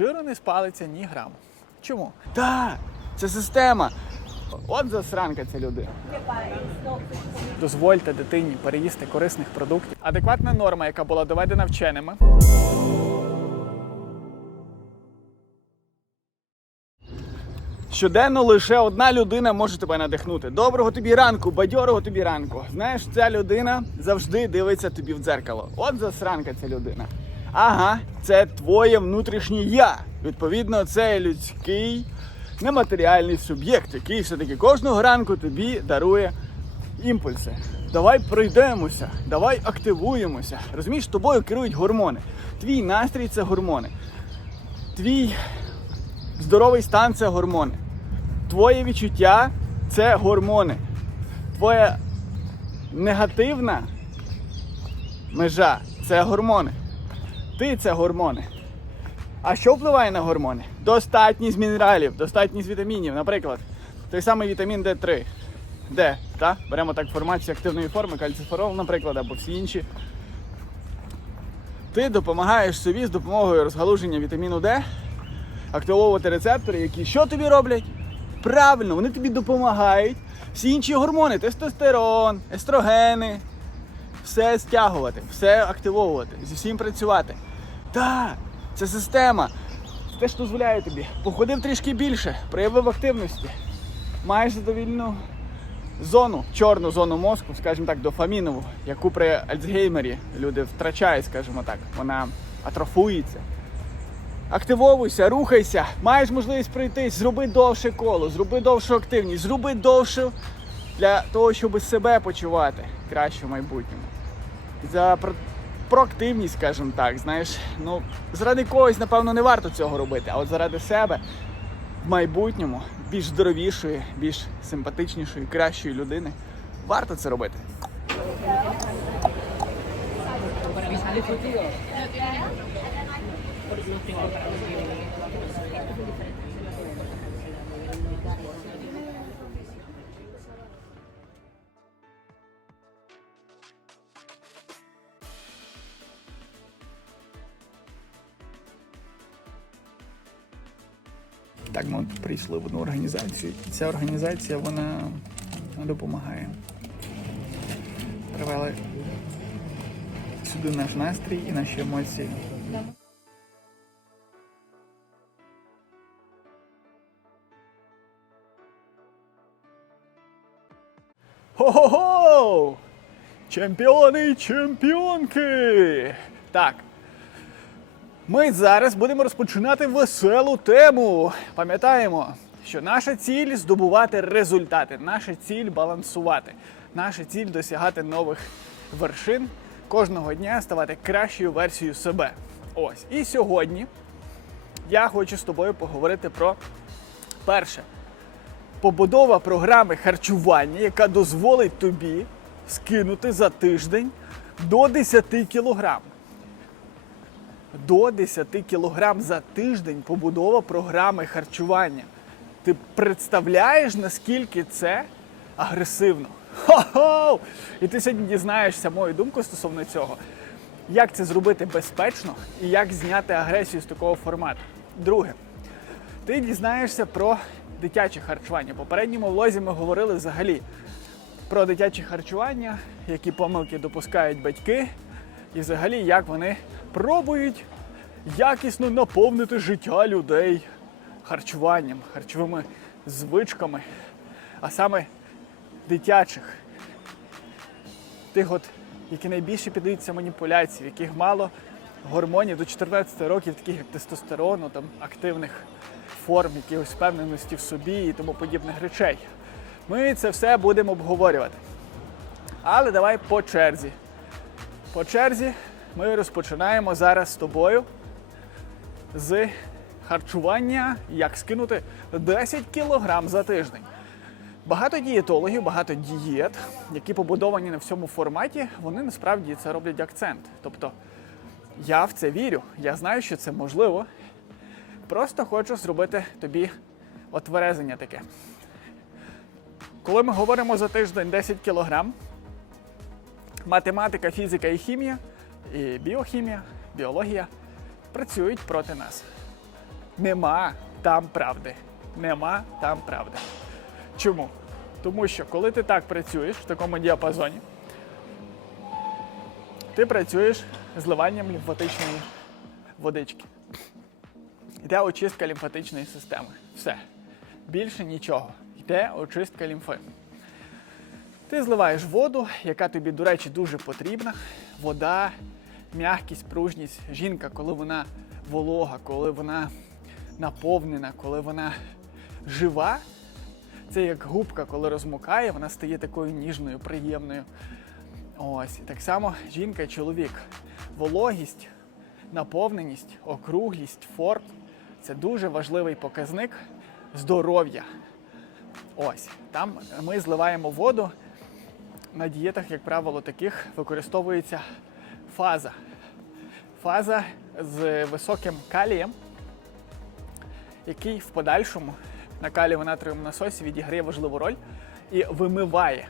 жиру не спалиться ні граму. Чому? Так, це система. От засранка ця людина. Дозвольте дитині переїсти корисних продуктів. Адекватна норма, яка була доведена вченими. Щоденно лише одна людина може тебе надихнути. Доброго тобі ранку, бадьорого тобі ранку. Знаєш, ця людина завжди дивиться тобі в дзеркало. От засранка ця людина. Ага, це твоє внутрішнє я. Відповідно, це людський нематеріальний суб'єкт, який все-таки кожного ранку тобі дарує імпульси. Давай пройдемося, давай активуємося. Розумієш, тобою керують гормони. Твій настрій це гормони. Твій Здоровий стан це гормони. Твоє відчуття це гормони. Твоя негативна межа це гормони. Ти це гормони. А що впливає на гормони? Достатність мінералів, достатність вітамінів. Наприклад, той самий вітамін D3. Д, так? Беремо так формацію активної форми, кальциферол, наприклад, або всі інші. Ти допомагаєш собі з допомогою розгалуження вітаміну Д активовувати рецептори, які що тобі роблять? Правильно, вони тобі допомагають. Всі інші гормони, тестостерон, естрогени, все стягувати, все активовувати, зі всім працювати. Так, це система. Це що дозволяє тобі. Походив трішки більше, проявив активності. Маєш задовільну зону, чорну зону мозку, скажімо так, дофамінову, яку при Альцгеймері люди втрачають, скажімо так, вона атрофується. Активовуйся, рухайся, маєш можливість пройтись, зроби довше коло, зроби довшу активність, зроби довше для того, щоб себе почувати краще в майбутньому. За проактивність, скажімо так, знаєш, ну заради когось, напевно, не варто цього робити, а от заради себе в майбутньому більш здоровішої, більш симпатичнішої, кращої людини варто це робити. Так, ми прийшли в одну організацію. Ця організація вона допомагає. Привели сюди наш настрій і наші емоції. Хо-хо-хо! Чемпіони і чемпіонки! Так, ми зараз будемо розпочинати веселу тему. Пам'ятаємо, що наша ціль здобувати результати, наша ціль балансувати, наша ціль досягати нових вершин, кожного дня ставати кращою версією себе. Ось. І сьогодні я хочу з тобою поговорити про перше побудова програми харчування, яка дозволить тобі скинути за тиждень до 10 кілограм до 10 кілограм за тиждень побудова програми харчування. Ти представляєш, наскільки це агресивно? Хо-хо! І ти сьогодні дізнаєшся мою думку стосовно цього. Як це зробити безпечно і як зняти агресію з такого формату. Друге, ти дізнаєшся про дитяче харчування. В попередньому влозі ми говорили взагалі про дитяче харчування, які помилки допускають батьки, і взагалі як вони пробують якісно наповнити життя людей харчуванням, харчовими звичками, а саме дитячих, тих, от, які найбільше піддаються маніпуляції, в яких мало гормонів до 14 років, таких як тестостерону, там, активних форм, якихось впевненості в собі і тому подібних речей. Ми це все будемо обговорювати. Але давай по черзі. По черзі ми розпочинаємо зараз з тобою з харчування, як скинути 10 кілограм за тиждень. Багато дієтологів, багато дієт, які побудовані на всьому форматі, вони насправді це роблять акцент. Тобто я в це вірю, я знаю, що це можливо. Просто хочу зробити тобі отверезення таке. Коли ми говоримо за тиждень 10 кілограм, математика, фізика і хімія, і біохімія, біологія працюють проти нас. Нема там правди. Нема там правди. Чому? Тому що коли ти так працюєш в такому діапазоні, ти працюєш зливанням лімфатичної водички. Йде очистка лімфатичної системи. Все. Більше нічого. Йде очистка лімфи. Ти зливаєш воду, яка тобі, до речі, дуже потрібна. Вода, м'якість, пружність. Жінка, коли вона волога, коли вона наповнена, коли вона жива, це як губка, коли розмукає, вона стає такою ніжною, приємною. Ось. Так само жінка і чоловік. Вологість, наповненість, округлість, форм це дуже важливий показник здоров'я. Ось. Там ми зливаємо воду. На дієтах, як правило, таких використовується фаза. Фаза з високим калієм, який в подальшому на калієво-натриєвому насосі відіграє важливу роль і вимиває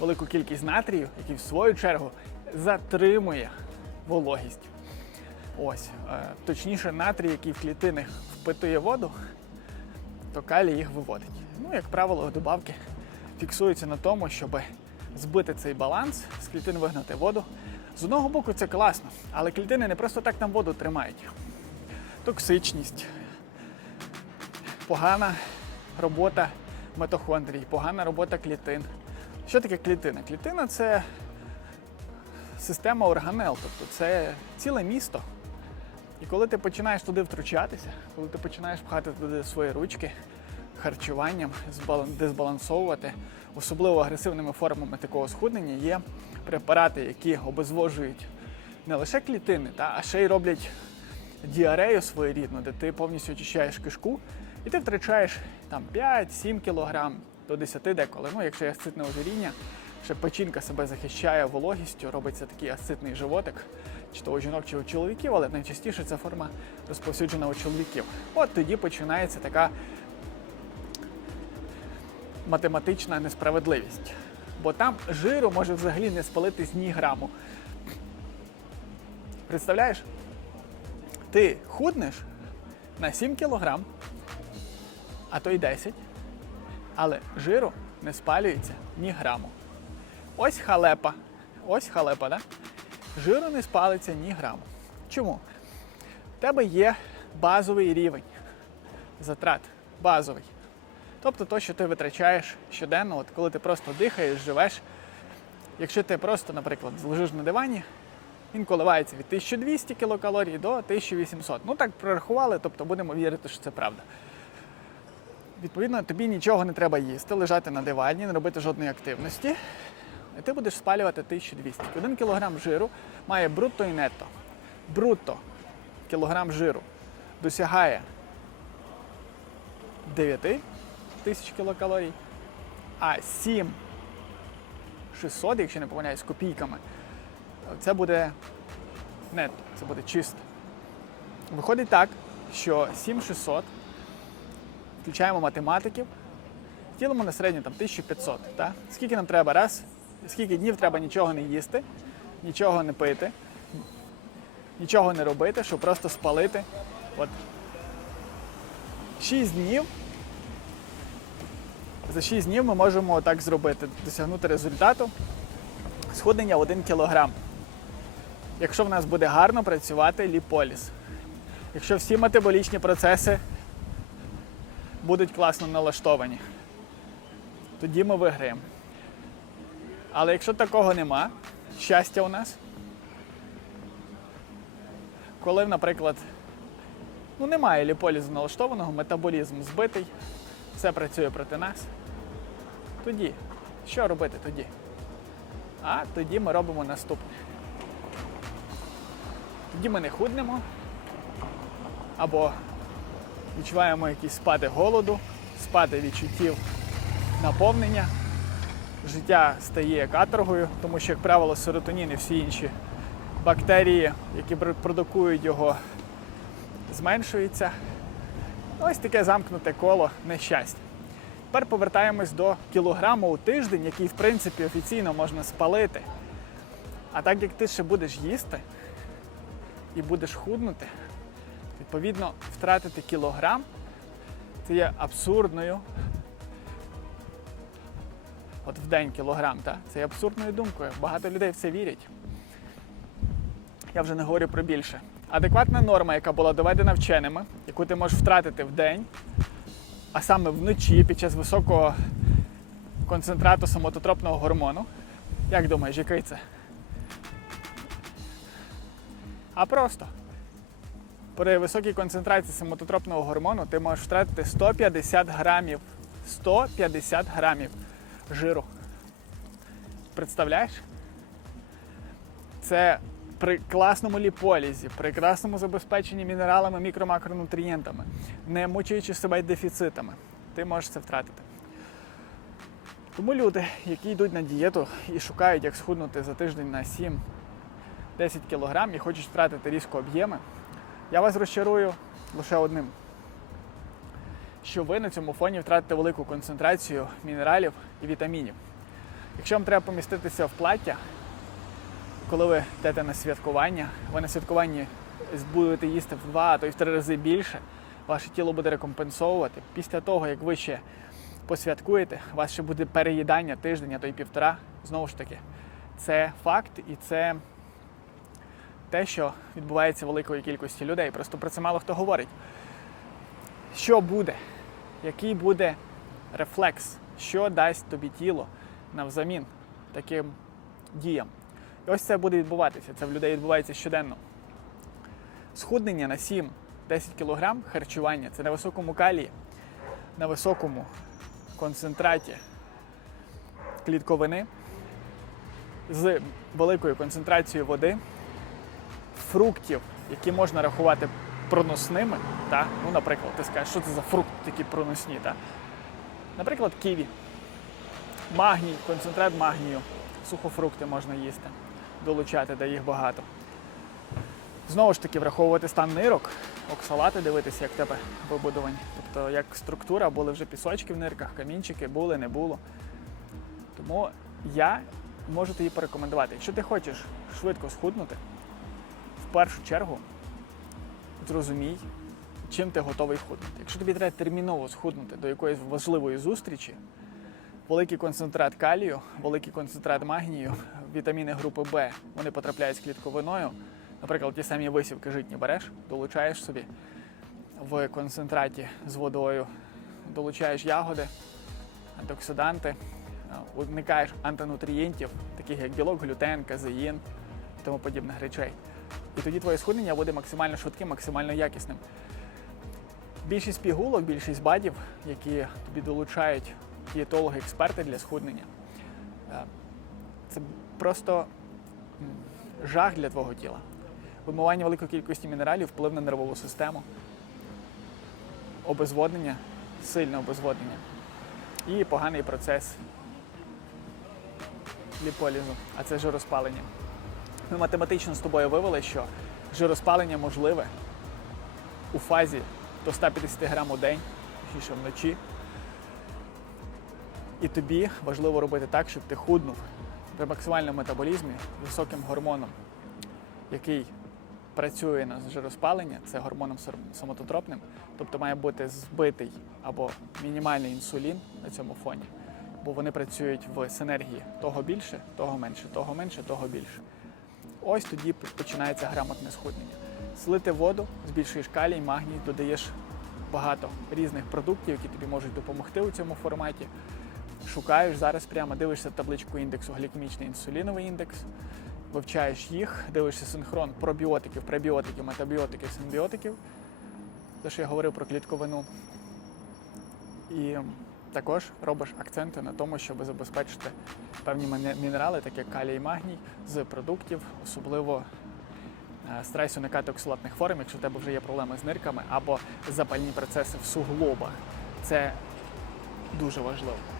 велику кількість натрію, який в свою чергу затримує вологість. Ось, е, точніше, натрій, який в клітинах впитує воду, то калій їх виводить. Ну, як правило, добавки фіксуються на тому, щоб збити цей баланс, з клітин вигнати воду. З одного боку, це класно, але клітини не просто так там воду тримають. Токсичність, погана робота митохондрій, погана робота клітин. Що таке клітина? Клітина це система органел, тобто це ціле місто. І коли ти починаєш туди втручатися, коли ти починаєш пхати туди свої ручки харчуванням, дезбалансовувати, особливо агресивними формами такого схуднення є препарати, які обезвожують не лише клітини, та, а ще й роблять діарею своєрідну, де ти повністю очищаєш кишку, і ти втрачаєш там 5-7 кг до 10 деколи. Ну, якщо є асцитне ожиріння, ще печінка себе захищає вологістю, робиться такий асцитний животик, чи то у жінок, чи у чоловіків, але найчастіше ця форма розповсюджена у чоловіків. От тоді починається така математична несправедливість. Бо там жиру може взагалі не спалитись ні граму. Представляєш? Ти худнеш на 7 кілограм, а то й 10, але жиру не спалюється ні граму. Ось халепа. Ось халепа, да? Жиру не спалиться ні граму. Чому? У тебе є базовий рівень затрат. Базовий. Тобто то, що ти витрачаєш щоденно, от коли ти просто дихаєш, живеш. Якщо ти просто, наприклад, лежиш на дивані, він коливається від 1200 кілокалорій до 1800. Ну так прорахували, тобто будемо вірити, що це правда. Відповідно, тобі нічого не треба їсти, лежати на дивані, не робити жодної активності. І ти будеш спалювати 1200. Один кілограм жиру має брутто і нетто. Брутто кілограм жиру досягає 9 тисяч кілокалорій, а 7 600, якщо не помиляюсь, копійками, це буде нетто, це буде чисто. Виходить так, що 7600 включаємо математиків, ділимо на середньо там 1500. Так? Скільки нам треба раз? Скільки днів треба нічого не їсти, нічого не пити, нічого не робити, щоб просто спалити. От 6 днів. За 6 днів ми можемо так зробити, досягнути результату схуднення в 1 кг. Якщо в нас буде гарно працювати ліполіз. Якщо всі метаболічні процеси будуть класно налаштовані, тоді ми виграємо. Але якщо такого нема, щастя у нас, коли, наприклад, ну, немає ліполізу налаштованого, метаболізм збитий, все працює проти нас, тоді що робити тоді? А тоді ми робимо наступне. Тоді ми не худнемо або відчуваємо якісь спади голоду, спади відчуттів наповнення. Життя стає каторгою, тому що, як правило, серотонін і всі інші бактерії, які продукують його, зменшуються. Ось таке замкнуте коло нещастя. Тепер повертаємось до кілограму у тиждень, який, в принципі, офіційно можна спалити. А так як ти ще будеш їсти і будеш худнути, Відповідно, втратити кілограм це є абсурдною. От в день кілограм, та? це є абсурдною думкою. Багато людей в це вірять. Я вже не говорю про більше. Адекватна норма, яка була доведена вченими, яку ти можеш втратити в день, а саме вночі під час високого концентрату самототропного гормону. Як думаєш, який це? А просто. При високій концентрації самототропного гормону ти можеш втратити 150 грамів. 150 грамів жиру. Представляєш? Це при класному ліполізі, при класному забезпеченні мінералами, мікро-макронутрієнтами, не мучаючи себе дефіцитами, ти можеш це втратити. Тому люди, які йдуть на дієту і шукають, як схуднути за тиждень на 7-10 кг і хочуть втратити різко об'єми, я вас розчарую лише одним. Що ви на цьому фоні втратите велику концентрацію мінералів і вітамінів. Якщо вам треба поміститися в плаття, коли ви йдете на святкування, ви на святкуванні будете їсти в два, а то й в три рази більше, ваше тіло буде рекомпенсовувати. Після того, як ви ще посвяткуєте, у вас ще буде переїдання тиждень, а то й півтора. Знову ж таки, це факт і це те, що відбувається великої кількості людей. Просто про це мало хто говорить. Що буде? Який буде рефлекс? Що дасть тобі тіло навзамін таким діям? Ось це буде відбуватися. Це в людей відбувається щоденно. Схуднення на 7-10 кг харчування це на високому калії, на високому концентраті клітковини з великою концентрацією води, фруктів, які можна рахувати проносними. Та? Ну, наприклад, ти скажеш, що це за фрукти такі проносні. Та? Наприклад, ківі, магній, концентрат магнію, сухофрукти можна їсти, долучати, де їх багато. Знову ж таки, враховувати стан нирок, оксалати дивитися, як тебе вибудовані. Тобто, як структура, були вже пісочки в нирках, камінчики, були, не було. Тому я можу тобі порекомендувати, якщо ти хочеш швидко схуднути, в першу чергу зрозумій, чим ти готовий худнути. Якщо тобі треба терміново схуднути до якоїсь важливої зустрічі, великий концентрат калію, великий концентрат магнію, вітаміни групи Б, вони потрапляють з клітковиною. Наприклад, ті самі висівки житні береш, долучаєш собі в концентраті з водою, долучаєш ягоди, антиоксиданти, уникаєш антинутрієнтів, таких як білок, глютен, казеїн і тому подібних речей. І тоді твоє схуднення буде максимально швидким, максимально якісним. Більшість пігулок, більшість бадів, які тобі долучають дієтологи, експерти для схуднення, е, це просто жах для твого тіла. Вимивання великої кількості мінералів, вплив на нервову систему, обезводнення, сильне обезводнення і поганий процес ліполізу, а це жироспалення. Ми математично з тобою вивели, що жироспалення можливе у фазі до 150 грам у день, точніше вночі. І тобі важливо робити так, щоб ти худнув при максимальному метаболізмі високим гормоном, який працює на жироспалення, це гормоном самототропним, тобто має бути збитий або мінімальний інсулін на цьому фоні, бо вони працюють в синергії того більше, того менше, того менше, того більше. Ось тоді починається грамотне схуднення. Слити воду, збільшуєш калій, магній, додаєш багато різних продуктів, які тобі можуть допомогти у цьому форматі. Шукаєш зараз прямо, дивишся табличку індексу глікемічний інсуліновий індекс, вивчаєш їх, дивишся синхрон пробіотиків, пребіотиків, метабіотиків, симбіотиків. Те, що я говорив про клітковину. І також робиш акценти на тому, щоб забезпечити певні мінерали, такі як калій і магній, з продуктів, особливо е, старайся уникати оксалатних форм, якщо в тебе вже є проблеми з нирками або запальні процеси в суглобах. Це дуже важливо.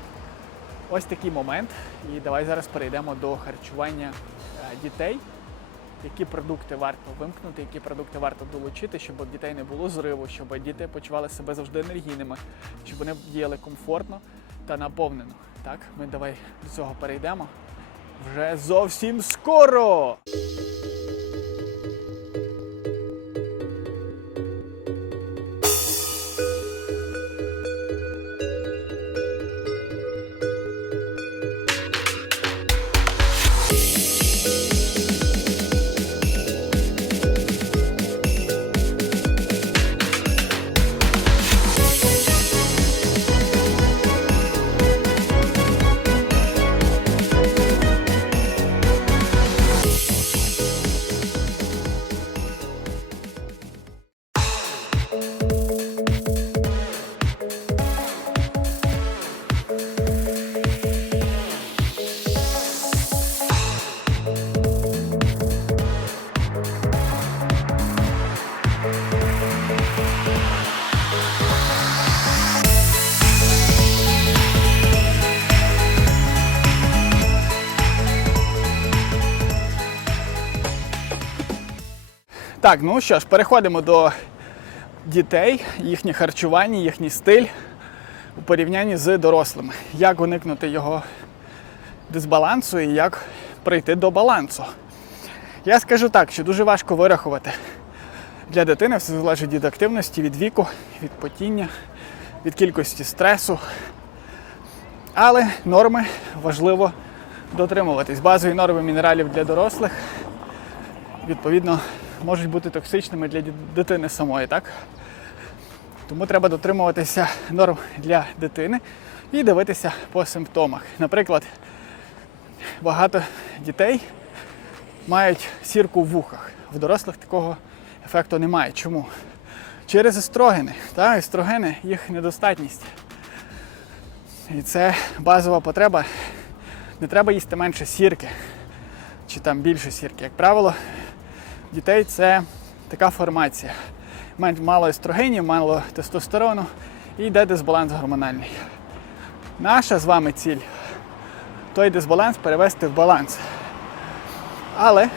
Ось такий момент. І давай зараз перейдемо до харчування е, дітей. Які продукти варто вимкнути, які продукти варто долучити, щоб дітей не було зриву, щоб діти почували себе завжди енергійними, щоб вони діяли комфортно та наповнено. Так, ми давай до цього перейдемо вже зовсім скоро. Так, ну що ж, переходимо до дітей, їхнє харчування, їхній стиль у порівнянні з дорослими. Як уникнути його дисбалансу і як прийти до балансу. Я скажу так, що дуже важко вирахувати. Для дитини все залежить від активності, від віку, від потіння, від кількості стресу. Але норми важливо дотримуватись. Базові норми мінералів для дорослих, відповідно, можуть бути токсичними для дитини самої, так? Тому треба дотримуватися норм для дитини і дивитися по симптомах. Наприклад, багато дітей мають сірку в вухах. В дорослих такого ефекту немає. Чому? Через естрогени. Та, естрогени їх недостатність. І це базова потреба. Не треба їсти менше сірки чи там більше сірки. Як правило, дітей це така формація. Мен- Мало естрогенів, мало тестостерону і йде дисбаланс гормональний. Наша з вами ціль той дисбаланс перевести в баланс. Але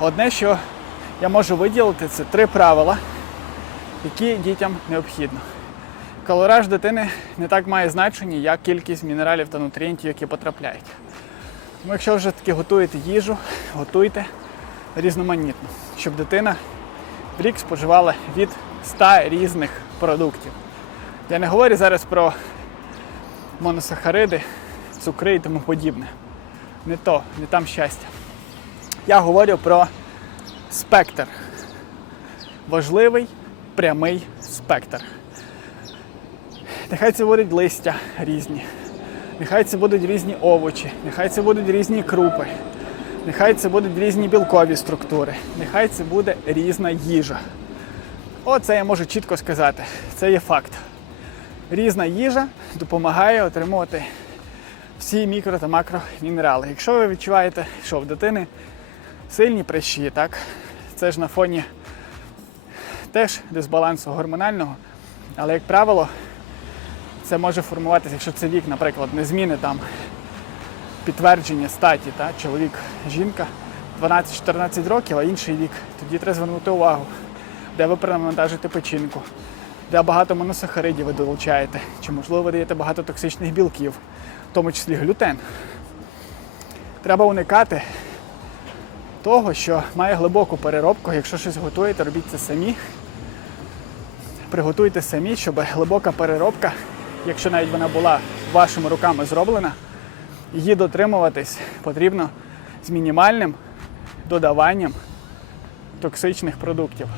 одне, що я можу виділити, це три правила, які дітям необхідно. Калораж дитини не так має значення, як кількість мінералів та нутрієнтів, які потрапляють. Тому якщо вже таки готуєте їжу, готуйте різноманітно, щоб дитина в рік споживала від 100 різних продуктів. Я не говорю зараз про моносахариди, цукри і тому подібне. Не то, не там щастя. Я говорю про спектр. Важливий прямий спектр. Нехай це будуть листя різні, нехай це будуть різні овочі, нехай це будуть різні крупи, нехай це будуть різні білкові структури, нехай це буде різна їжа. Оце я можу чітко сказати. Це є факт. Різна їжа допомагає отримувати всі мікро та макромінерали. Якщо ви відчуваєте, що в дитини сильні прищі, так, це ж на фоні теж дисбалансу гормонального, але, як правило, це може формуватися, якщо це вік, наприклад, не зміни там підтвердження статі, та, чоловік, жінка 12-14 років, а інший вік, тоді треба звернути увагу, де ви перенавантажите печінку, де багато моносахаридів ви долучаєте, чи можливо ви даєте багато токсичних білків, в тому числі глютен. Треба уникати того, що має глибоку переробку. Якщо щось готуєте, робіть це самі. Приготуйте самі, щоб глибока переробка, якщо навіть вона була вашими руками зроблена, її дотримуватись потрібно з мінімальним додаванням токсичних продуктів.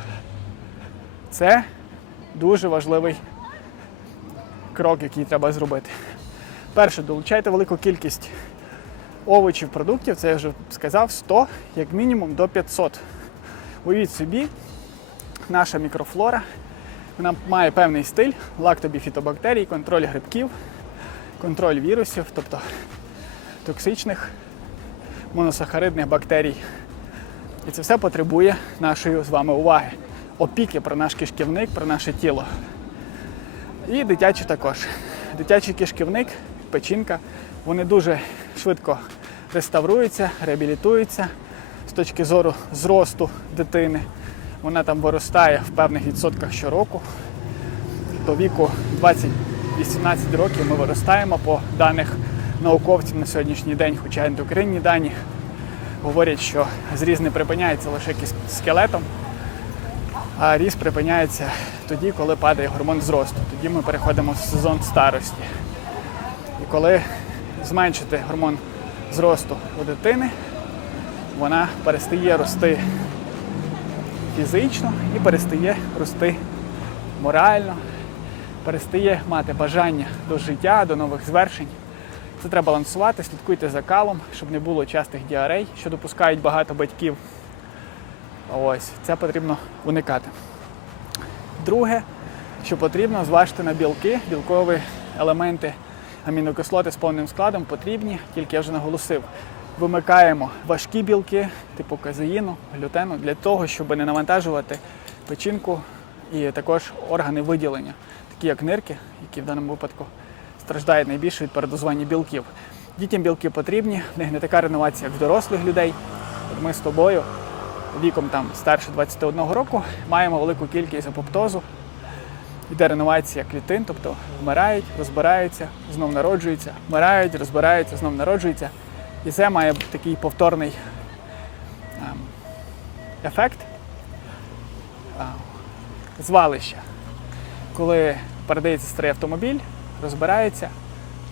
Це дуже важливий крок, який треба зробити. Перше, долучайте велику кількість овочів, продуктів, це я вже сказав, 100, як мінімум до 500. Уявіть собі, наша мікрофлора, вона має певний стиль, лактобіфітобактерій, контроль грибків, контроль вірусів, тобто токсичних моносахаридних бактерій. І це все потребує нашої з вами уваги, опіки про наш кишківник, про наше тіло. І дитячі також. Дитячий кишківник, печінка, вони дуже швидко реставруються, реабілітуються з точки зору зросту дитини. Вона там виростає в певних відсотках щороку. До віку 20-18 років ми виростаємо по даних науковців на сьогоднішній день, хоча ендокринні дані говорять, що зріз не припиняється лише скелетом, а ріст припиняється тоді, коли падає гормон зросту. Тоді ми переходимо в сезон старості. І коли зменшити гормон зросту у дитини, вона перестає рости фізично і перестає рости морально, перестає мати бажання до життя, до нових звершень. Це треба балансувати, слідкуйте за калом, щоб не було частих діарей, що допускають багато батьків. Ось, це потрібно уникати. Друге, що потрібно, зважте на білки, білкові елементи, амінокислоти з повним складом потрібні, тільки я вже наголосив. Вимикаємо важкі білки, типу казеїну, глютену, для того, щоб не навантажувати печінку і також органи виділення, такі як нирки, які в даному випадку страждають найбільше від передозування білків. Дітям білки потрібні, в них не така реновація, як в дорослих людей. Ми з тобою віком там старше 21 року маємо велику кількість апоптозу. Йде реновація клітин, тобто вмирають, розбираються, знов народжуються, вмирають, розбираються, знов народжуються. І це має такий повторний ем, ефект а, звалища, коли передається старий автомобіль, розбирається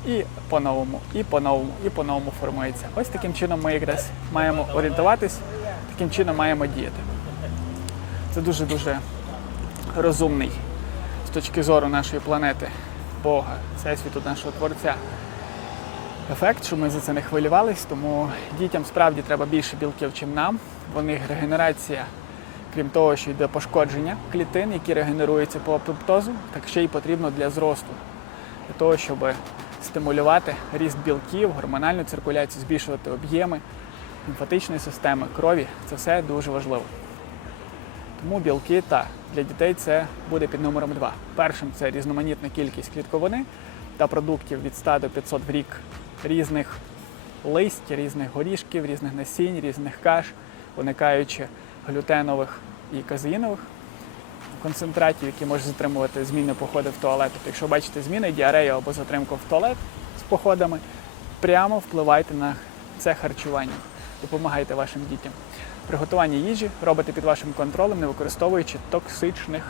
і по-новому, і по-новому, і по-новому формується. Ось таким чином ми якраз маємо орієнтуватись, таким чином маємо діяти. Це дуже-дуже розумний з точки зору нашої планети, Бога, Всесвіту нашого Творця. Ефект, що ми за це не хвилювались, тому дітям справді треба більше білків, чим нам. В них регенерація, крім того, що йде пошкодження клітин, які регенеруються по апоптозу, так ще й потрібно для зросту, для того, щоб стимулювати ріст білків, гормональну циркуляцію, збільшувати об'єми лімфатичної системи, крові. Це все дуже важливо. Тому білки та для дітей це буде під номером 2. Першим це різноманітна кількість клітковини та продуктів від 100 до 500 в рік різних листь, різних горішків, різних насінь, різних каш, уникаючи глютенових і казеїнових концентратів, які можуть затримувати зміни походи в туалет. Тобто, якщо бачите зміни, діарею або затримку в туалет з походами, прямо впливайте на це харчування, допомагайте вашим дітям. Приготування їжі робите під вашим контролем, не використовуючи токсичних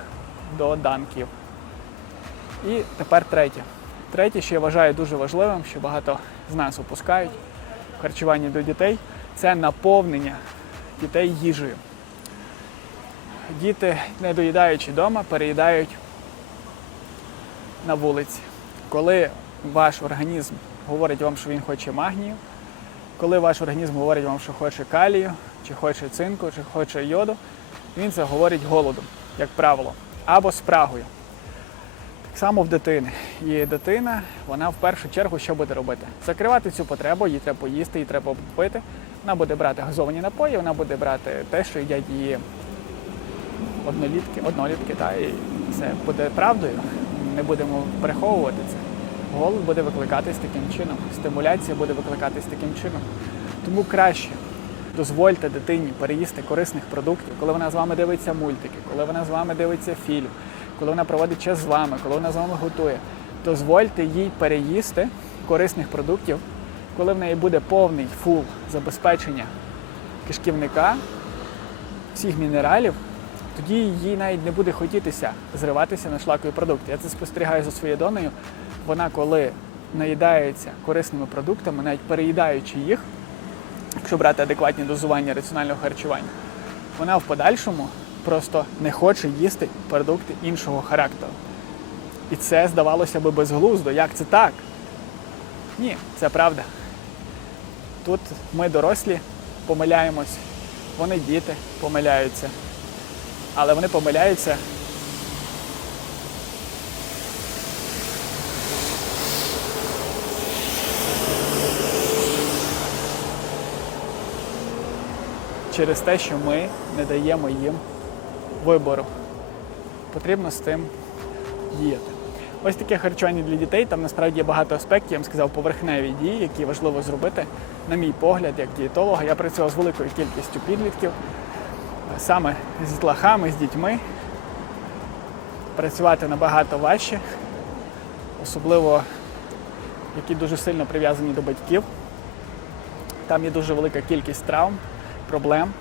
доданків. І тепер третє. Третє, що я вважаю дуже важливим, що багато з нас опускають в харчуванні до дітей, це наповнення дітей їжею. Діти, не доїдаючи вдома, переїдають на вулиці. Коли ваш організм говорить вам, що він хоче магнію, коли ваш організм говорить вам, що хоче калію, чи хоче цинку, чи хоче йоду, він це говорить голодом, як правило, або спрагою. Так само в дитини. І дитина, вона в першу чергу що буде робити? Закривати цю потребу, їй треба поїсти, їй треба попити. Вона буде брати газовані напої, вона буде брати те, що їдять її однолітки, однолітки, та, і це буде правдою. Не будемо приховувати це. Голод буде викликатись таким чином, стимуляція буде викликатись таким чином. Тому краще дозвольте дитині переїсти корисних продуктів, коли вона з вами дивиться мультики, коли вона з вами дивиться фільм, коли вона проводить час з вами, коли вона з вами готує. Дозвольте їй переїсти корисних продуктів, коли в неї буде повний фул забезпечення кишківника, всіх мінералів, тоді їй навіть не буде хотітися зриватися на шлакові продукти. Я це спостерігаю за своєю донею. Вона, коли наїдається корисними продуктами, навіть переїдаючи їх, якщо брати адекватні дозування раціонального харчування, вона в подальшому просто не хоче їсти продукти іншого характеру. І це здавалося би безглуздо. Як це так? Ні, це правда. Тут ми дорослі помиляємось, вони діти помиляються. Але вони помиляються через те, що ми не даємо їм вибору. Потрібно з тим діяти. Ось таке харчування для дітей. Там насправді є багато аспектів, я вам сказав, поверхневі дії, які важливо зробити, на мій погляд, як дієтолога. Я працював з великою кількістю підлітків, саме з дітлахами, з дітьми. Працювати набагато важче, особливо які дуже сильно прив'язані до батьків. Там є дуже велика кількість травм, проблем.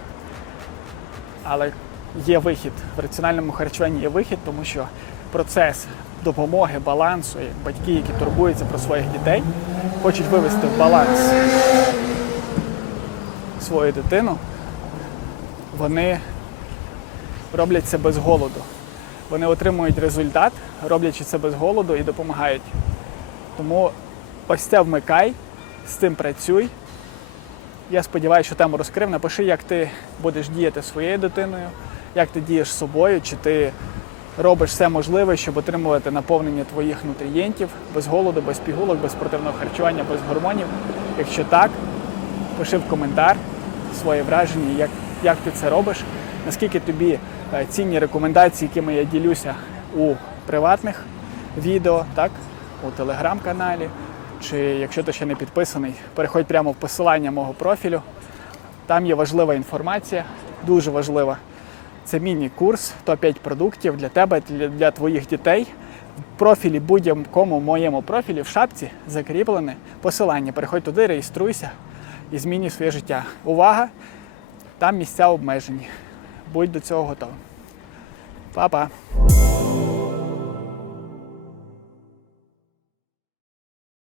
Але є вихід. В раціональному харчуванні є вихід, тому що процес допомоги, балансу, батьки, які турбуються про своїх дітей, хочуть вивести в баланс свою дитину, вони роблять це без голоду. Вони отримують результат, роблячи це без голоду і допомагають. Тому ось це вмикай, з цим працюй. Я сподіваюся, що тему розкрив. Напиши, як ти будеш діяти своєю дитиною, як ти дієш з собою, чи ти робиш все можливе, щоб отримувати наповнення твоїх нутрієнтів без голоду, без пігулок, без спортивного харчування, без гормонів. Якщо так, пиши в коментар своє враження, як, як ти це робиш, наскільки тобі е, цінні рекомендації, якими я ділюся у приватних відео, так, у телеграм-каналі. Чи якщо ти ще не підписаний, переходь прямо в посилання мого профілю. Там є важлива інформація, дуже важлива. Це міні-курс топ-5 продуктів для тебе, для, для твоїх дітей. В профілі будь-якому моєму профілі в шапці закріплене посилання. Переходь туди, реєструйся і змінюй своє життя. Увага! Там місця обмежені. Будь до цього готовим. Па-па!